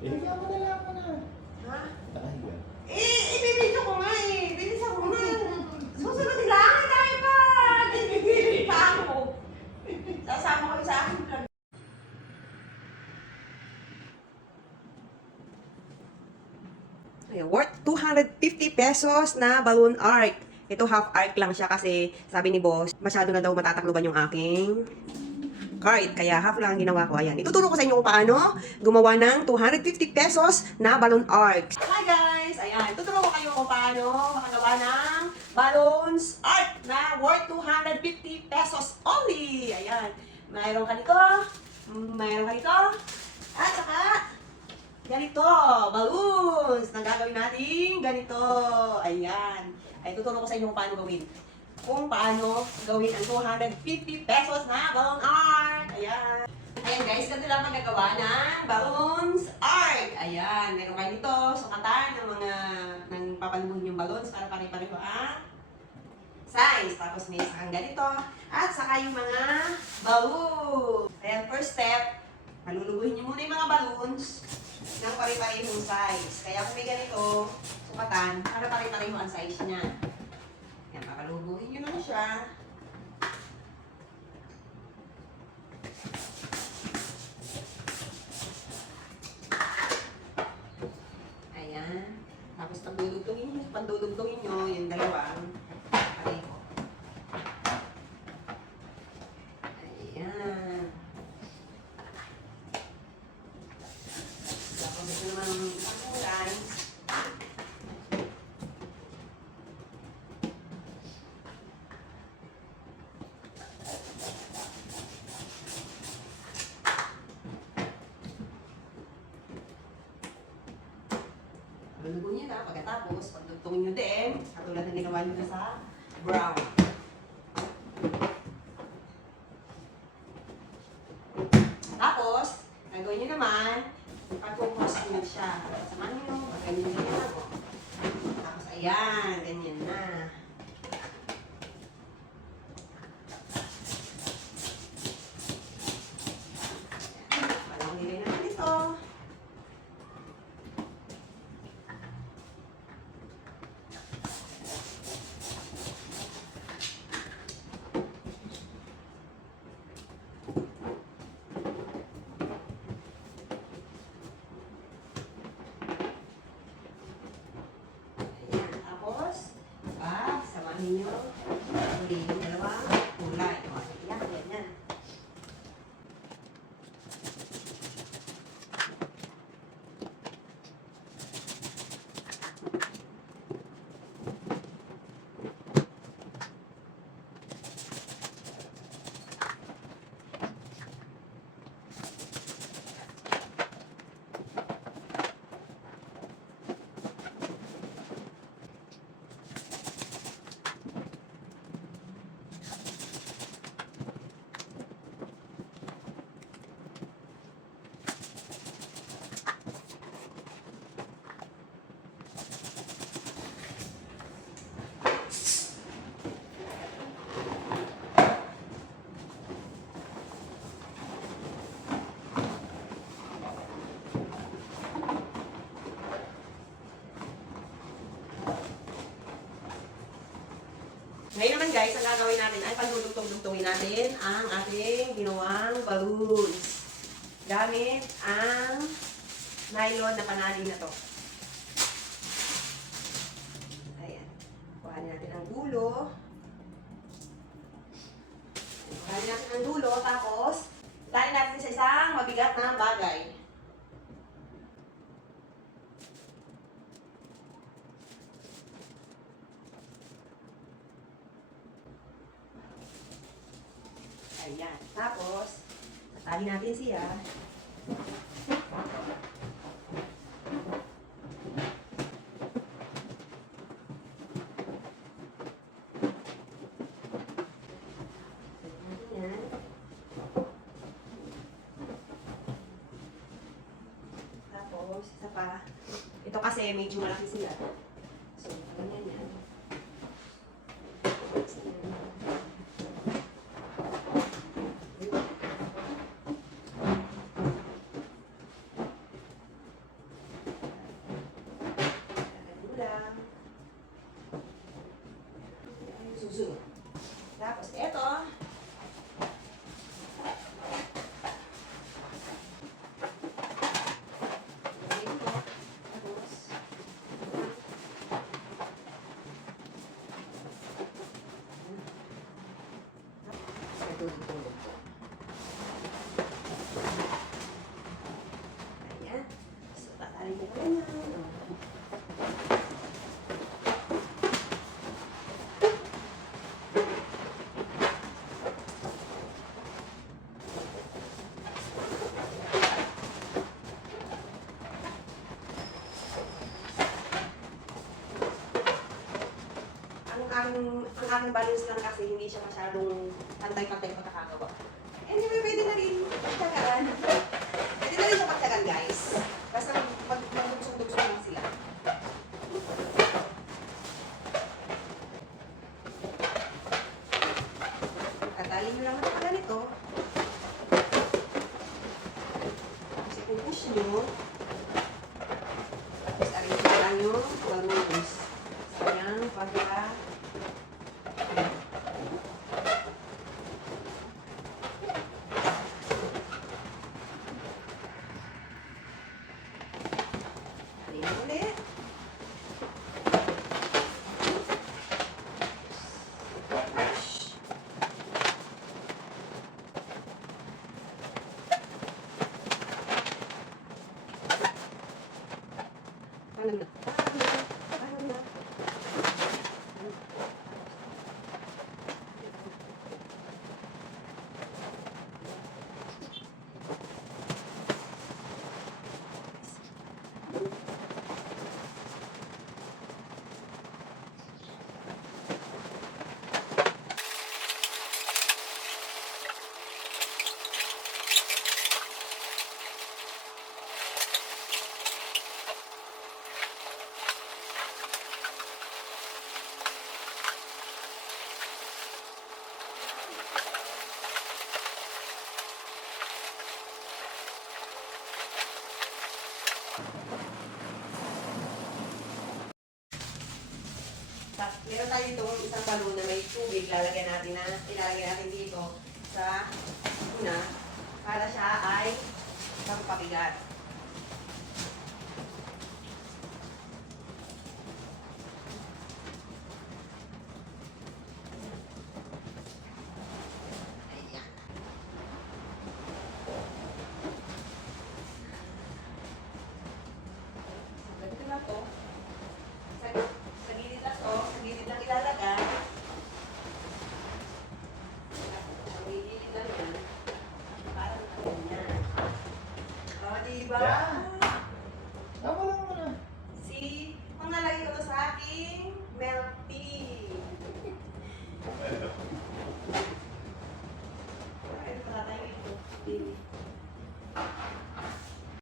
Bigyan mo na lang ako na. Ha? Nakahiga. Ibibidyo ko nga eh. Bilisan ko na. Susunod lang. Dahil pa. Nagbibilit pa ako. Sasama ko sa akin vlog. Worth 250 pesos na balloon arc. Ito half arc lang siya kasi sabi ni boss, masyado na daw matatakluban yung aking card. Kaya half lang ang ginawa ko. Ayan. Ituturo ko sa inyo kung paano gumawa ng 250 pesos na balloon arc. Hi guys! Ayan. Tuturo ko kayo kung paano makagawa ng balloons arc na worth 250 pesos only. Ayan. Mayroong ganito. Mayroong ganito. At saka ganito, balloons, na gagawin natin ganito. Ayan. Ay, tuturo ko sa inyo kung paano gawin. Kung paano gawin ang 250 pesos na balloon art. Ayan. Ayan guys, ganito lang magagawa ng balloons art. Ayan, meron kayo dito, sukatan ng mga nang papaluhin yung balloons para pare-pareho ang size. Tapos may isang ganito. At saka yung mga balloons. Ayan, first step, palulubuhin nyo muna yung mga balloons ng pare-parehong size. Kaya kung may ganito, sukatan, para pare-pareho ang size niya. Yan, papalubuhin nyo lang siya. Ayan. Tapos pandudugtungin nyo yung dalawang pareho. Ayan. Tapos ito naman ang isang kulay. Lulugo nyo na, pagkatapos, pagdugtungin nyo din, katulad ng ginawa nyo na sa brown. Tapos, gagawin nyo naman, pag-cross nyo siya. Samahan nyo, ganyan ako. Tapos, ayan, ganyan na. Walang nilay naman ito. Ninyo, uli yung dalawang kulay. Ayan, ganyan. Ngayon naman guys, ang gagawin natin ay pagdudugtong-dugtongin natin ang ating ginawang balloons. Gamit ang nylon na panali na to. Ayan. Kuhanin natin ang dulo. Kuhanin natin ang dulo, tapos tali natin sa isang mabigat na bagay. Ayan. Tapos, tatali natin siya. Ayan. Tapos, isa pa. Ito kasi medyo malaki sila. So, ganyan yan. ang aking balance lang kasi hindi siya masyadong pantay-pantay pagkakagawa. Anyway, pwede na rin pagtsagaan. Pwede na rin siya pagtsagaan, guys. Basta magdugsong-dugsong lang sila. Katali nyo lang ang ganito. Tapos ipupush nyo. Tapos arrange nyo lang yung balloons. Sayang, pagka ayan ulit. Push. Paano na? Paano na? Meron tayo itong isang balon na may tubig, ilalagay natin dito sa una para siya ay pagpabigat. Ayan. Ganito na to. Sa gilid lang to, sa gilid lang ilalagay. Sa gilid lang yan. Parang ganyan. O, diba?